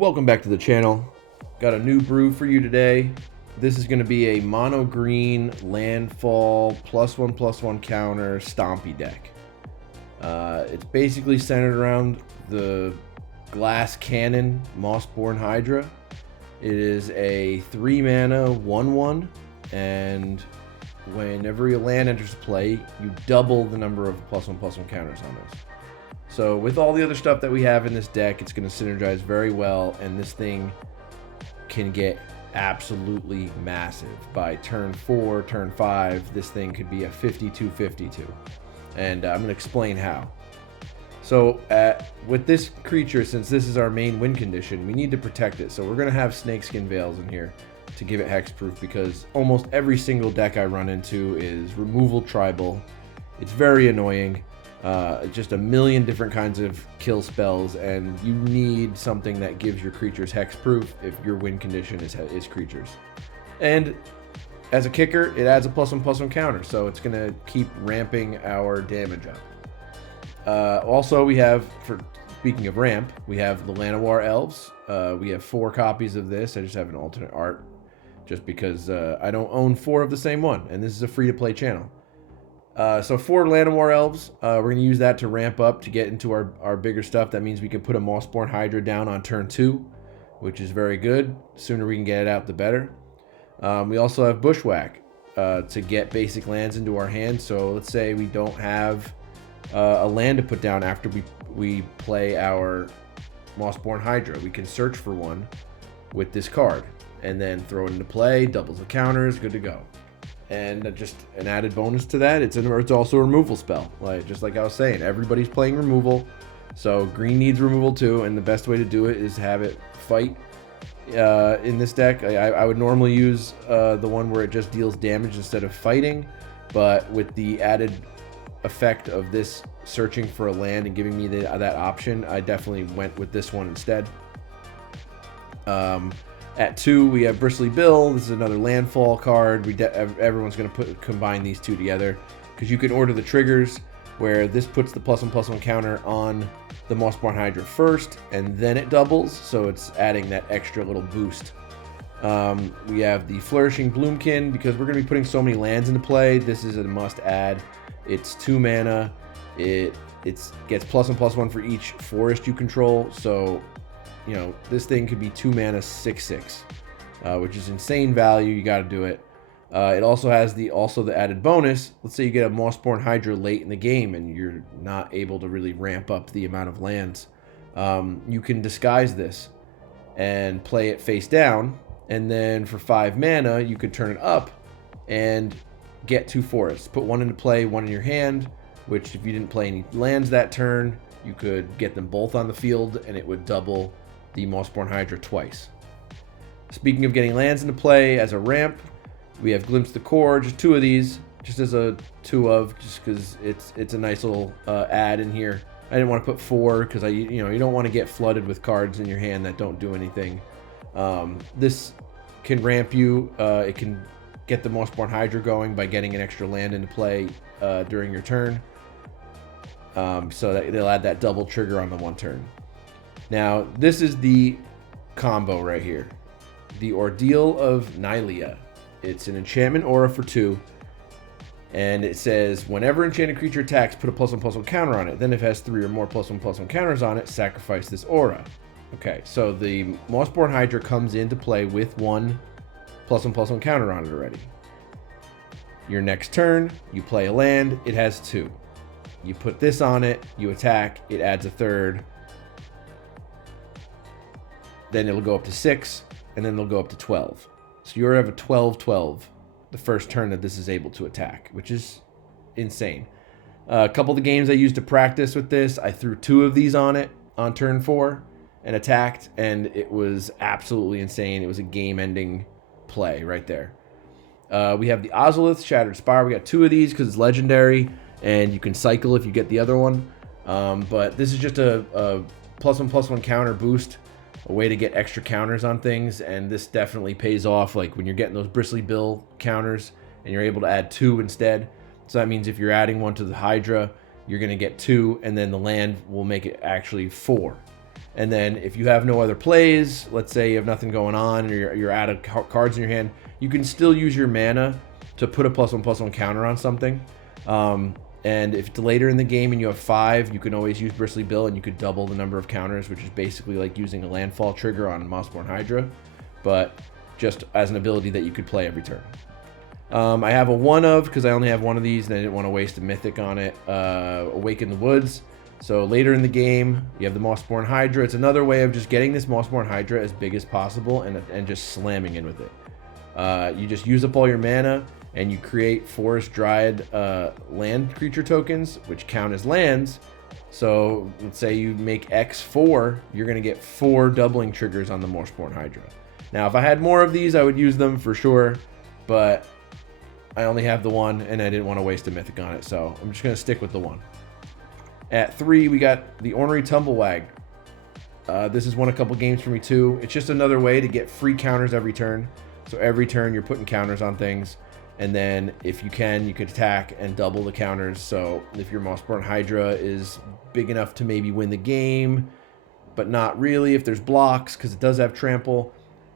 Welcome back to the channel. Got a new brew for you today. This is going to be a mono green Landfall +1/+1 counter Stompy deck. It's basically centered around the glass cannon Mossborn Hydra. It is a 3-mana 1/1, and whenever your land enters play, you double the number of +1/+1 counters on this. So with all the other stuff that we have in this deck, it's going to synergize very well, and this thing can get absolutely massive. By turn 4, turn 5, this thing could be a 52-52. And I'm going to explain how. So with this creature, since this is our main win condition, we need to protect it. So we're going to have Snakeskin Veils in here to give it hexproof, because almost every single deck I run into is removal tribal. It's very annoying. Just a million different kinds of kill spells, and you need something that gives your creatures hexproof if your win condition is creatures. And as a kicker, it adds a +1/+1 counter, so it's going to keep ramping our damage up. Also, we have, speaking of ramp, we have the Llanowar Elves. We have 4 copies of this. I just have an alternate art just because I don't own 4 of the same one, and this is a free-to-play channel. So 4 Llanowar Elves, we're going to use that to ramp up to get into our bigger stuff. That means we can put a Mossborn Hydra down on turn 2, which is very good. The sooner we can get it out, the better. We also have Bushwhack to get basic lands into our hand. So let's say we don't have a land to put down after we play our Mossborn Hydra. We can search for one with this card and then throw it into play, doubles the counters, good to go. And just an added bonus to that, it's also a removal spell. Just like I was saying, everybody's playing removal, so green needs removal too, and the best way to do it is have it fight. In this deck, I would normally use the one where it just deals damage instead of fighting, but with the added effect of this searching for a land and giving me that option, I definitely went with this one instead. At 2, we have Bristly Bill. This is another Landfall card. Everyone's going to combine these two together, because you can order the triggers where this puts the +1/+1 counter on the Mossborn Hydra first, and then it doubles, so it's adding that extra little boost. We have the Flourishing Bloomkin, because we're going to be putting so many lands into play. This is a must-add. It's 2 mana. It gets +1/+1 for each forest you control, so you know, this thing could be 2 mana 6/6, which is insane value. You got to do it. It also has the added bonus. Let's say you get a Mossborn Hydra late in the game and you're not able to really ramp up the amount of lands. You can disguise this and play it face down, and then for 5 mana you could turn it up and get 2 forests. Put one into play, one in your hand, which if you didn't play any lands that turn, you could get them both on the field and it would double the Mossborn Hydra twice. Speaking of getting lands into play as a ramp, we have Glimpse the Core, just 2 of these, just as a 2 of, just because it's a nice little add in here. I didn't want to put 4 because you don't want to get flooded with cards in your hand that don't do anything. This can ramp you. It can get the Mossborn Hydra going by getting an extra land into play during your turn. So that they'll add that double trigger on the 1 turn. Now, this is the combo right here. The Ordeal of Nylea. It's an enchantment aura for 2. And it says, whenever enchanted creature attacks, put a +1/+1 counter on it. Then if it has 3 or more +1/+1 counters on it, sacrifice this aura. Okay, so the Mossborn Hydra comes into play with 1 +1/+1 counter on it already. Your next turn, you play a land, it has 2. You put this on it, you attack, it adds a 3rd. Then it'll go up to 6, and then it'll go up to 12. So you'll have a 12/12 the first turn that this is able to attack, which is insane. A couple of the games I used to practice with this, I threw 2 of these on it on turn 4 and attacked, and it was absolutely insane. It was a game-ending play right there. We have the Ozolith Shattered Spire. We got 2 of these because it's legendary, and you can cycle if you get the other one. But this is just a +1/+1 counter boost, a way to get extra counters on things, and this definitely pays off, like when you're getting those Bristly Bill counters and you're able to add 2 instead. So that means if you're adding 1 to the Hydra, you're going to get 2, and then the land will make it actually 4. And then if you have no other plays, let's say you have nothing going on and you're out of cards in your hand, you can still use your mana to put a +1/+1 counter on something. And if it's later in the game and you have 5, you can always use Bristly Bill and you could double the number of counters, which is basically like using a Landfall trigger on Mossborn Hydra, but just as an ability that you could play every turn. I have a 1-of, because I only have one of these and I didn't want to waste a mythic on it, Awaken the Woods. So later in the game, you have the Mossborn Hydra. It's another way of just getting this Mossborn Hydra as big as possible and just slamming in with it. You just use up all your mana, and you create Forest Dryad land creature tokens, which count as lands. So let's say you make X4, you're going to get 4 doubling triggers on the Mossborn Hydra. Now, if I had more of these, I would use them for sure, but I only have the 1, and I didn't want to waste a mythic on it, so I'm just going to stick with the 1. At 3, we got the Ornery Tumblewag. This has won a couple games for me too. It's just another way to get free counters every turn. So every turn you're putting counters on things, and then if you could attack and double the counters. So if your Mossborn Hydra is big enough to maybe win the game, but not really if there's blocks, because it does have trample,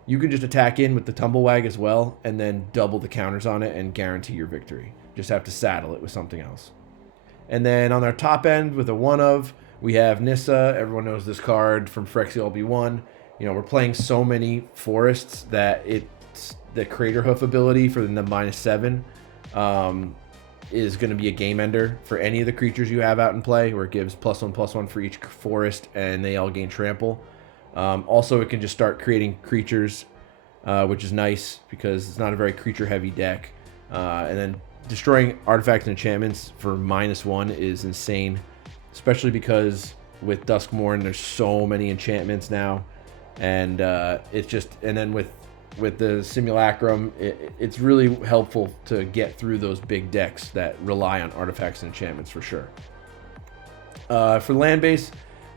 you can just attack in with the Tumblewag as well, and then double the counters on it and guarantee your victory. Just have to saddle it with something else. And then on our top end with a 1-of, we have Nissa. Everyone knows this card from Phyrexia LB1. You know, we're playing so many forests that it's the Crater Hoof ability for the -7 is going to be a game ender for any of the creatures you have out in play, where it gives +1/+1 for each forest, and they all gain trample. Also, it can just start creating creatures, which is nice because it's not a very creature-heavy deck. And then destroying artifacts and enchantments for -1 is insane, especially because with Duskmourn there's so many enchantments now, and it's just, and then with the Simulacrum, it's really helpful to get through those big decks that rely on artifacts and enchantments for sure. For land base,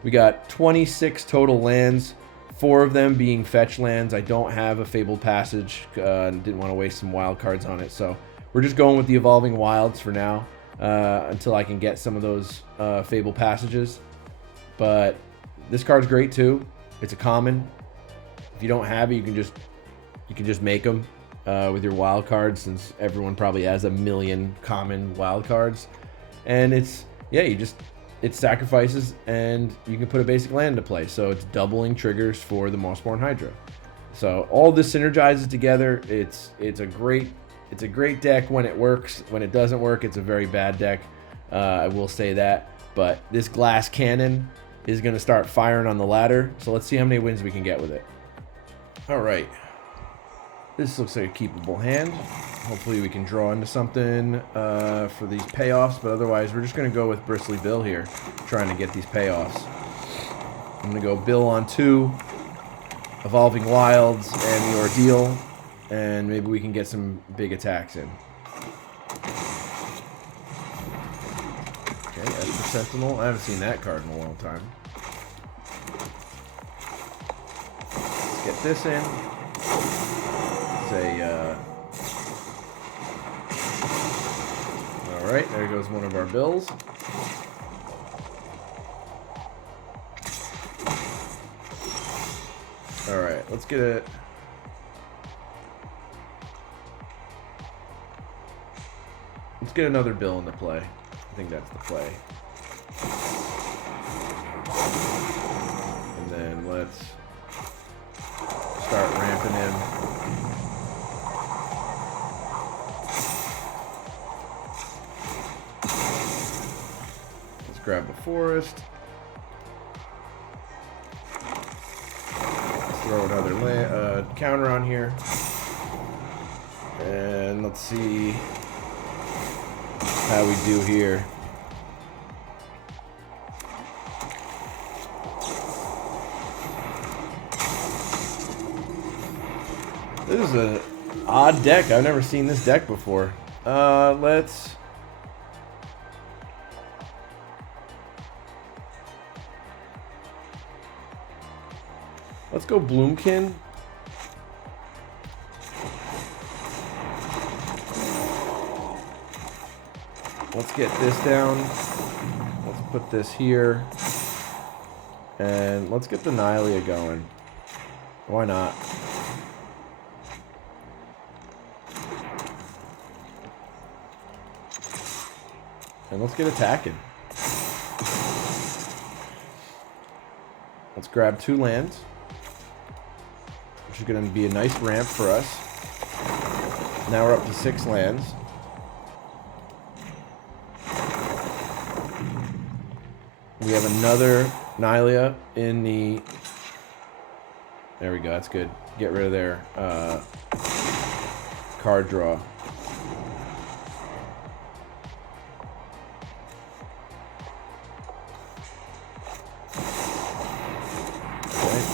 we got 26 total lands, 4 of them being fetch lands. I don't have a Fabled Passage, didn't want to waste some wild cards on it, so we're just going with the Evolving Wilds for now, until I can get some of those Fabled Passages. But this card's great too. It's a common. If you don't have it, you can just make them with your wild cards, since everyone probably has a million common wild cards. And it's sacrifices, and you can put a basic land into play. So it's doubling triggers for the Mossborn Hydra. So all this synergizes together. It's a great deck when it works. When it doesn't work, it's a very bad deck. I will say that. But this Glass Cannon is going to start firing on the ladder. So let's see how many wins we can get with it. All right. This looks like a keepable hand. Hopefully we can draw into something for these payoffs. But otherwise, we're just going to go with Bristly Bill here, trying to get these payoffs. I'm going to go Bill on 2, Evolving Wilds, and the Ordeal. And maybe we can get some big attacks in. Okay, Esper Sentinel. I haven't seen that card in a long time. Let's get this in. Alright, there goes one of our bills. Alright, let's get it. Let's get another bill into play. I think that's the play. And then let's start ramping him. Let's grab the forest. Let's throw another counter on here. And let's see how we do here. This is an odd deck. I've never seen this deck before. Let's go Bloomkin. Let's get this down. Let's put this here. And let's get the Nylea going. Why not? And let's get attacking. Let's grab 2 lands, which is going to be a nice ramp for us. Now we're up to 6 lands. We have another Nylea in the... There we go, that's good. Get rid of their card draw.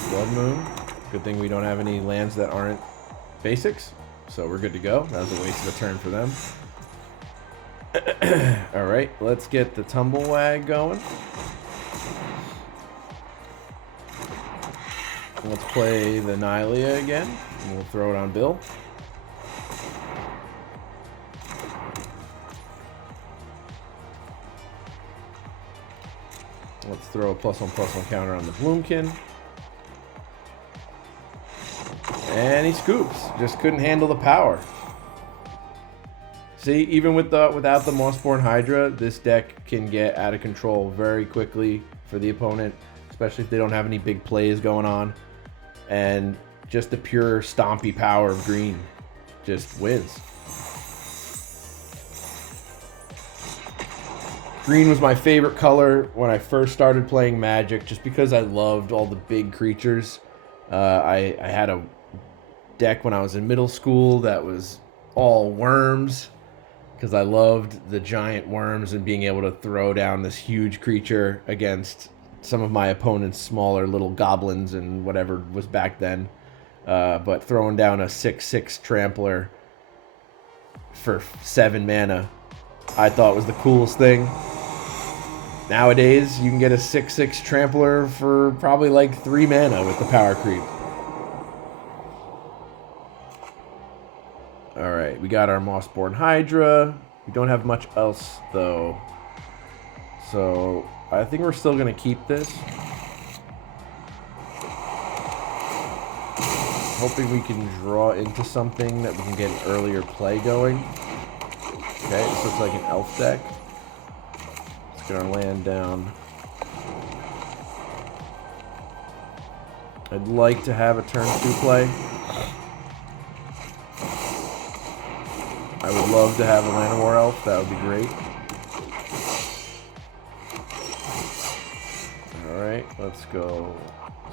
Blood Moon. Good thing we don't have any lands that aren't basics, so we're good to go. That was a waste of a turn for them. Alright, let's get the Tumblewag going. Let's play the Nylea again, and we'll throw it on Bill. Let's throw a +1/+1 counter on the Bloomkin. And he scoops. Just couldn't handle the power. See, even without the Mossborn Hydra, this deck can get out of control very quickly for the opponent, especially if they don't have any big plays going on. And just the pure stompy power of green just wins. Green was my favorite color when I first started playing Magic, just because I loved all the big creatures. I had a deck when I was in middle school that was all worms, because I loved the giant worms and being able to throw down this huge creature against some of my opponent's smaller little goblins and whatever was back then. But throwing down a 6/6 trampler for 7 mana, I thought was the coolest thing. Nowadays, you can get a 6/6 trampler for probably like 3 mana with the power creep. Alright, we got our Mossborn Hydra. We don't have much else, though. So, I think we're still going to keep this. Hoping we can draw into something that we can get an earlier play going. Okay, this looks like an elf deck. Let's get our land down. I'd like to have a turn 2 play. I would love to have a Llanowar Elf. That would be great. Alright, let's go.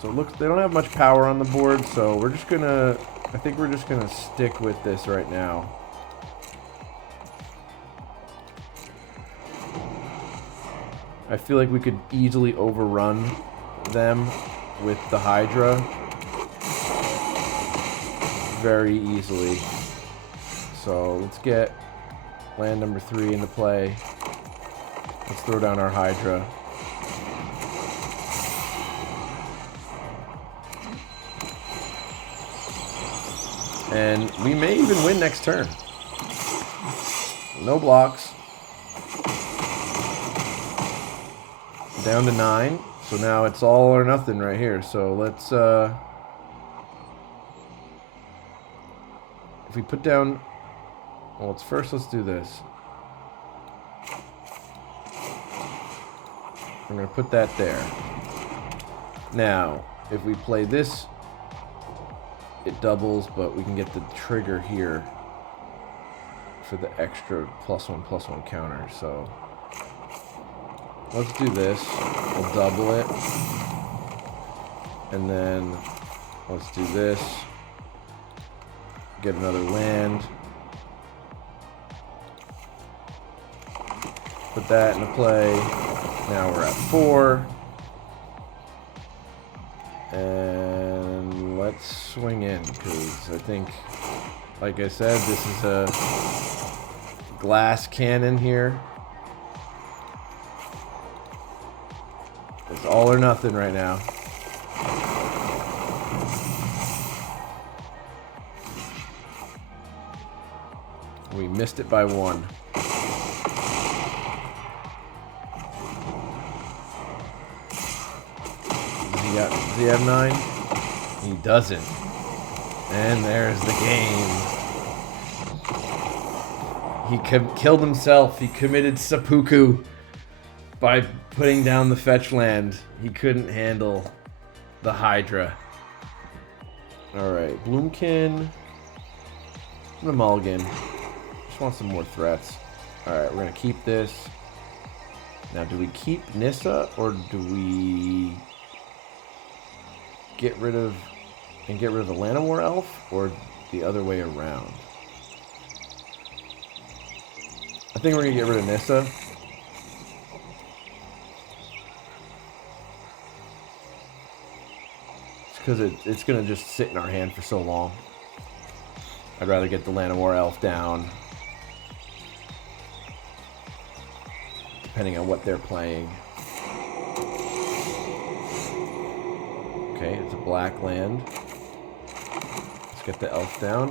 So look, they don't have much power on the board, so we're just gonna... I think we're just gonna stick with this right now. I feel like we could easily overrun them with the Hydra. Very easily. So let's get land number 3 into play. Let's throw down our Hydra. And we may even win next turn. No blocks. Down to 9. So now it's all or nothing right here. So let's... if we put down... Well, let's do this. We're going to put that there. Now, if we play this, it doubles, but we can get the trigger here for the extra +1/+1 counter. So let's do this. We'll double it. And then let's do this. Get another land. Put that into play. Now we're at 4. And let's swing in, because I think, like I said, this is a glass cannon here. It's all or nothing right now. We missed it by 1. Does he have 9? He doesn't. And there's the game. He killed himself. He committed seppuku by putting down the fetch land. He couldn't handle the Hydra. Alright, Bloomkin. I'm gonna mulligan. Just want some more threats. Alright, we're gonna keep this. Now, do we keep Nissa, or do we get rid of the Llanowar Elf, or the other way around? I think we're gonna get rid of Nissa. It's because it's gonna just sit in our hand for so long. I'd rather get the Llanowar Elf down, depending on what they're playing. Okay, it's a black land. Let's get the elf down.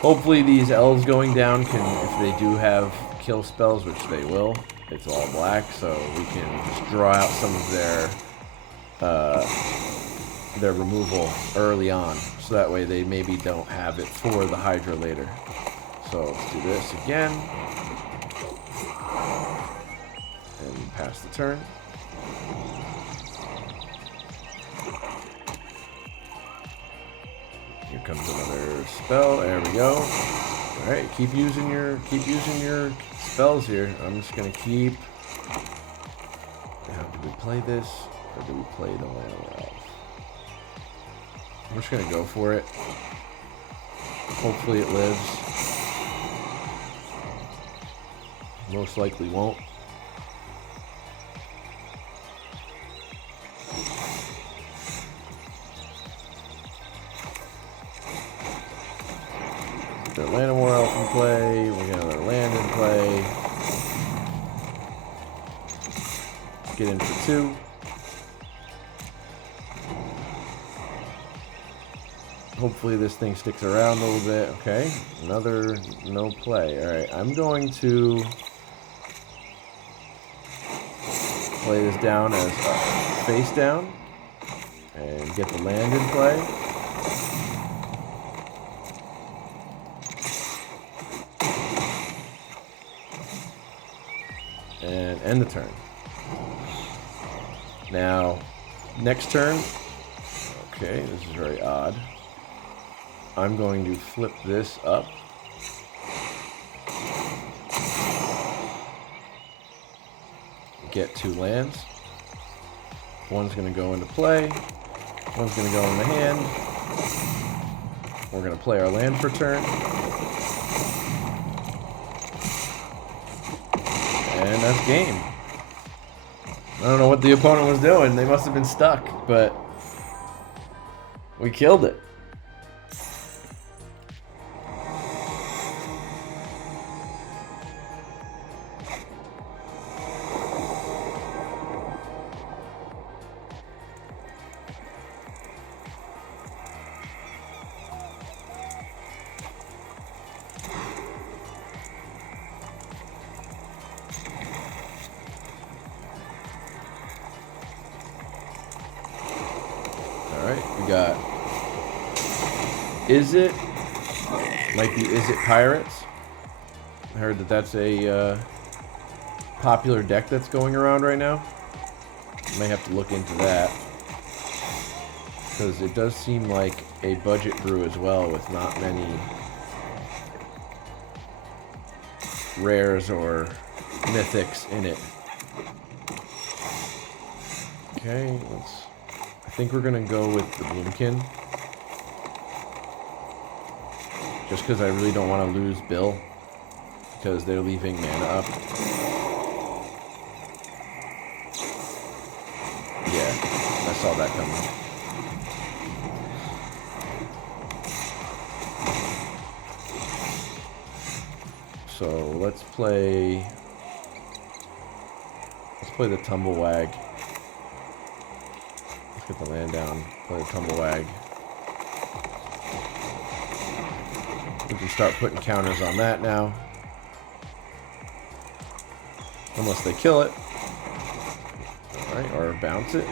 Hopefully these elves going down can, if they do have kill spells, which they will, it's all black, so we can just draw out some of their removal early on, so that way they maybe don't have it for the Hydra later. So let's do this again. And pass the turn. Here comes another spell. There we go. All right, keep using your spells here. I'm just gonna keep. Now, do we play this or do we play the Llanowar Elf? I'm just gonna go for it. Hopefully it lives. Most likely won't. Their Llanowar Elf in play. We got another land in play. Get in for 2. Hopefully this thing sticks around a little bit. Okay, another no play. All right, I'm going to play this down as face down and get the land in play. And end the turn. Now, next turn. Okay, this is very odd. I'm going to flip this up. Get 2 lands. One's going to go into play. One's going to go in the hand. We're going to play our land for turn. And that's game. I don't know what the opponent was doing. They must have been stuck, but we killed it. We got Is It? Might be Is It Pirates? I heard that that's a popular deck that's going around right now. Might have to look into that, because it does seem like a budget brew as well, with not many rares or mythics in it. Okay, I think we're gonna go with the Bloomkin, just because I really don't want to lose Bill, because they're leaving mana up. Yeah, I saw that coming. So let's play the Tumblewag. Let's get the land down, play the Tumblewag. We can start putting counters on that now. Unless they kill it. Alright, or bounce it.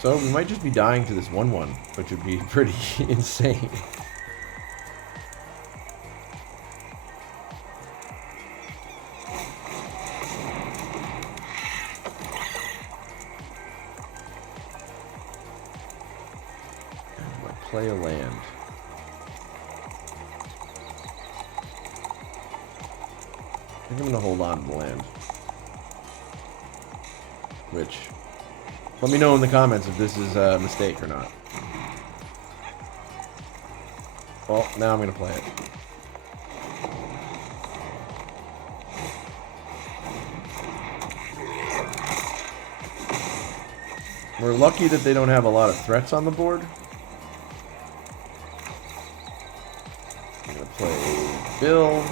So we might just be dying to this 1/1, which would be pretty insane. Play a land. I think I'm going to hold on to the land. Which, let me know in the comments if this is a mistake or not. Well, now I'm going to play it. We're lucky that they don't have a lot of threats on the board. I'm going to play Bill.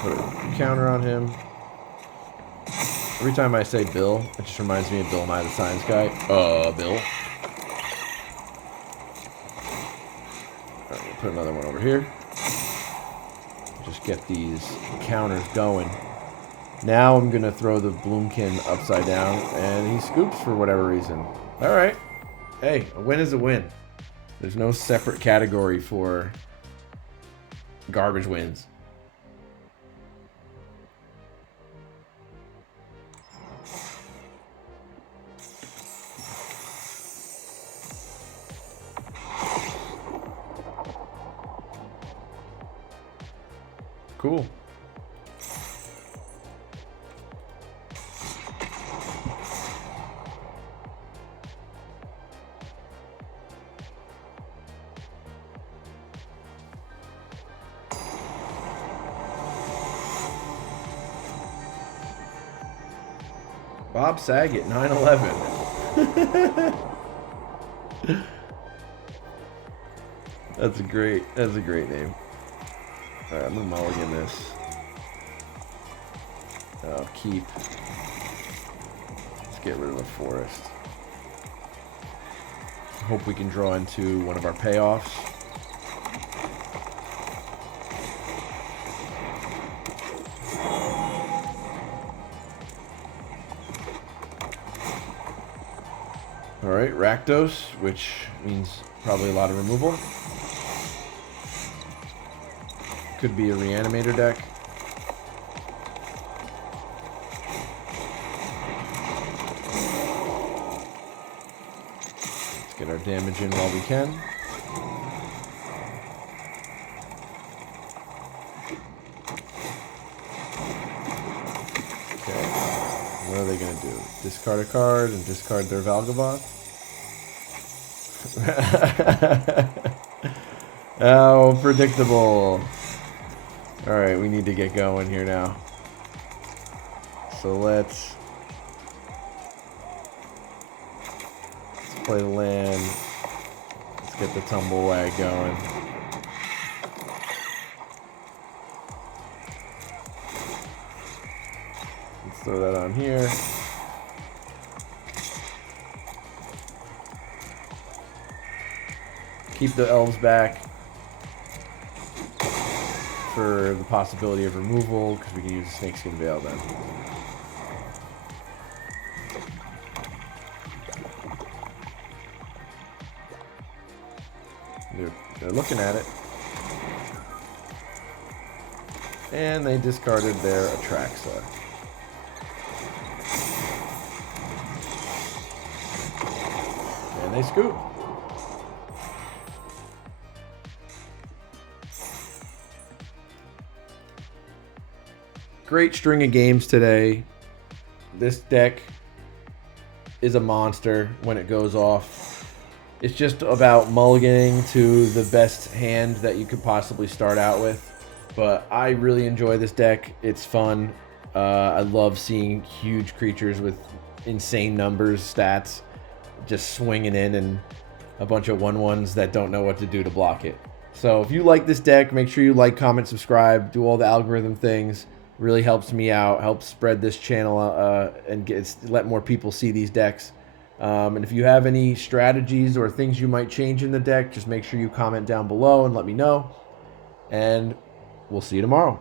Put a counter on him. Every time I say Bill, it just reminds me of Bill Nye the Science Guy. Bill. Alright, put another one over here. Just get these counters going. Now I'm going to throw the Bloomkin upside down, and he scoops for whatever reason. Alright. Hey, a win is a win. There's no separate category for garbage wins. Cool. Bob Saget, 9/11. That's a great name. Alright, I'm gonna mulligan this. I'll keep. Let's get rid of the forest. Hope we can draw into one of our payoffs. Alright, Rakdos, which means probably a lot of removal. Could be a Reanimator deck. Let's get our damage in while we can. Okay. What are they going to do? Discard a card and discard their Valgaboth? Oh, predictable. Alright, we need to get going here now. So let's play the land. Let's get the Tumblewag going. Let's throw that on here. Keep the elves back for the possibility of removal, because we can use the Snakeskin Veil then. They're looking at it. And they discarded their Atraxa. And they scoop. Great string of games today. This deck is a monster when it goes off. It's just about mulliganing to the best hand that you could possibly start out with. But I really enjoy this deck. It's fun. I love seeing huge creatures with insane numbers, stats, just swinging in, and a bunch of 1/1s that don't know what to do to block it. So if you like this deck, make sure you like, comment, subscribe, do all the algorithm things. Really helps me out, helps spread this channel and let more people see these decks. And if you have any strategies or things you might change in the deck, just make sure you comment down below and let me know. And we'll see you tomorrow.